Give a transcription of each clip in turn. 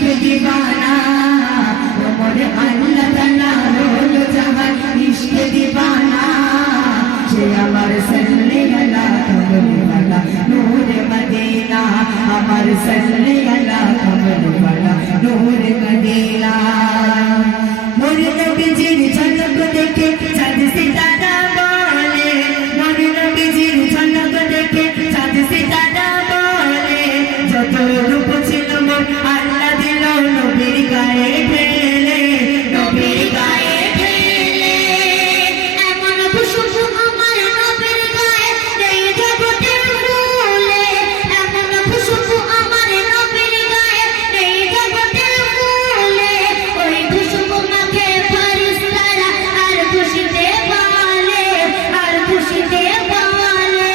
इश्क दीवाना उमर अल्लाह ताला रोलो जहान इश्क दीवाना जे अमर सल्ले अला कमली वाला नूर मदीना अमर सल्ले अला कमली वाला नूर मदीना मोर नबीजीर झलक देखे चाँद सितारा बोले मोर नबीजीर झलक देखे चाँद सितारा बोले যত রূপ ছিল মোর আল্লাহ দিল নবীর গায়ে ঢেলে নবীর গায়ে ঢেলে এমন খুশবু আমার নবীর গায়ে নেই জগতের ফুলে এমন খুশবু আমার নবীর গায়ে নেই জগতের ফুলে ওই খুশবু মাখে ফেরেশতারা আর খুশিতে বলে আর খুশিতে বলে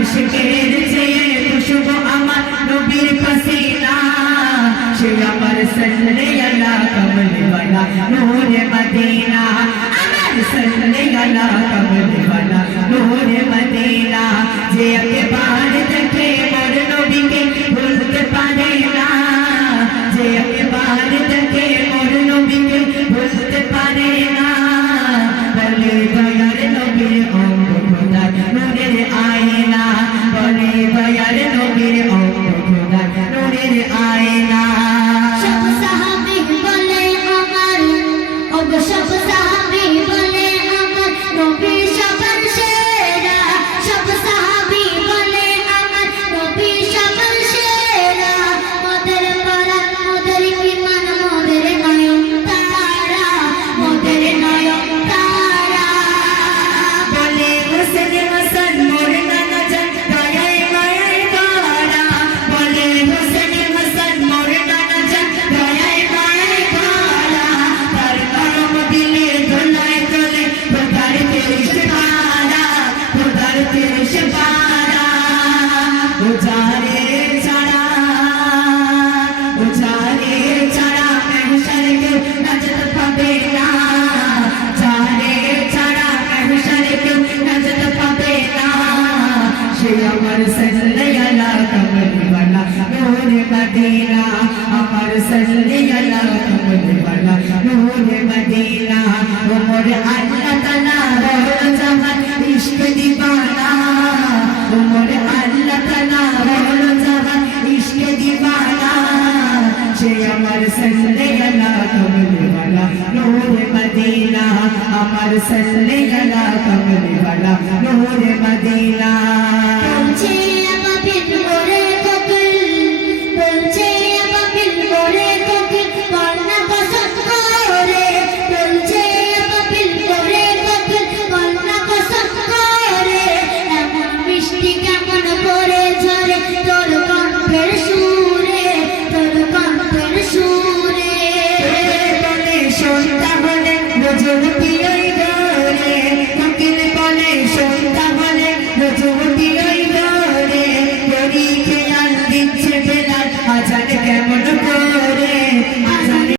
इश्क़ेर चेये खुशबू अमर नबीर पसीना शे अमर सल्ले अला कमली वाला नूर मदीना अमर सल्ले अला कमली वाला नूर मदीना जे के बार देखे मोर नबी के भूलते पारे ना जे के बार देखे मोर नबी के भूलते पारे ना बोले दयार नबीर अंग खुदा नूरेर आईना बोले दयार नबीर अंग खुदा नूरेर आईना सब साहाबी बोले अमर अब सब साहाबी बोले अमर नबी सबर सेरा सब साहाबी बोले अमर नबी सबर सेरा मोদের পরাণ মোদের ঈমান মোদের নয়ন তারা মোদের নয়ন তারা বলে হোসেন হাসান মোর নানা জান দয়ায় মায়ায় ভরা বলে হোসেন হাসান মোর নানা জান দয়ায় মায়ায় ভরা তার নরম দিলে দোলায় দোলে খোদার তিরিশ পারা খোদার তিরিশ পারা উজারে ছাড়া महशर के नजर पाबे ना जारे छाड़ा महशर के नजर पाबे ना शे अमर सल्ले अला कमली वाला नूर मदीना अमर सल्ले अला कमली वाला नूर मदीना उमर अल्लाह ताला रोलो जहान इश्क दीवाना उमर अल्लाह ताला रोलो जहान इश्क दीवाना शे अमर सल्ले अला कमली वाला नूर मदीना अमर सल्ले अला कमली वाला नूर मदीना।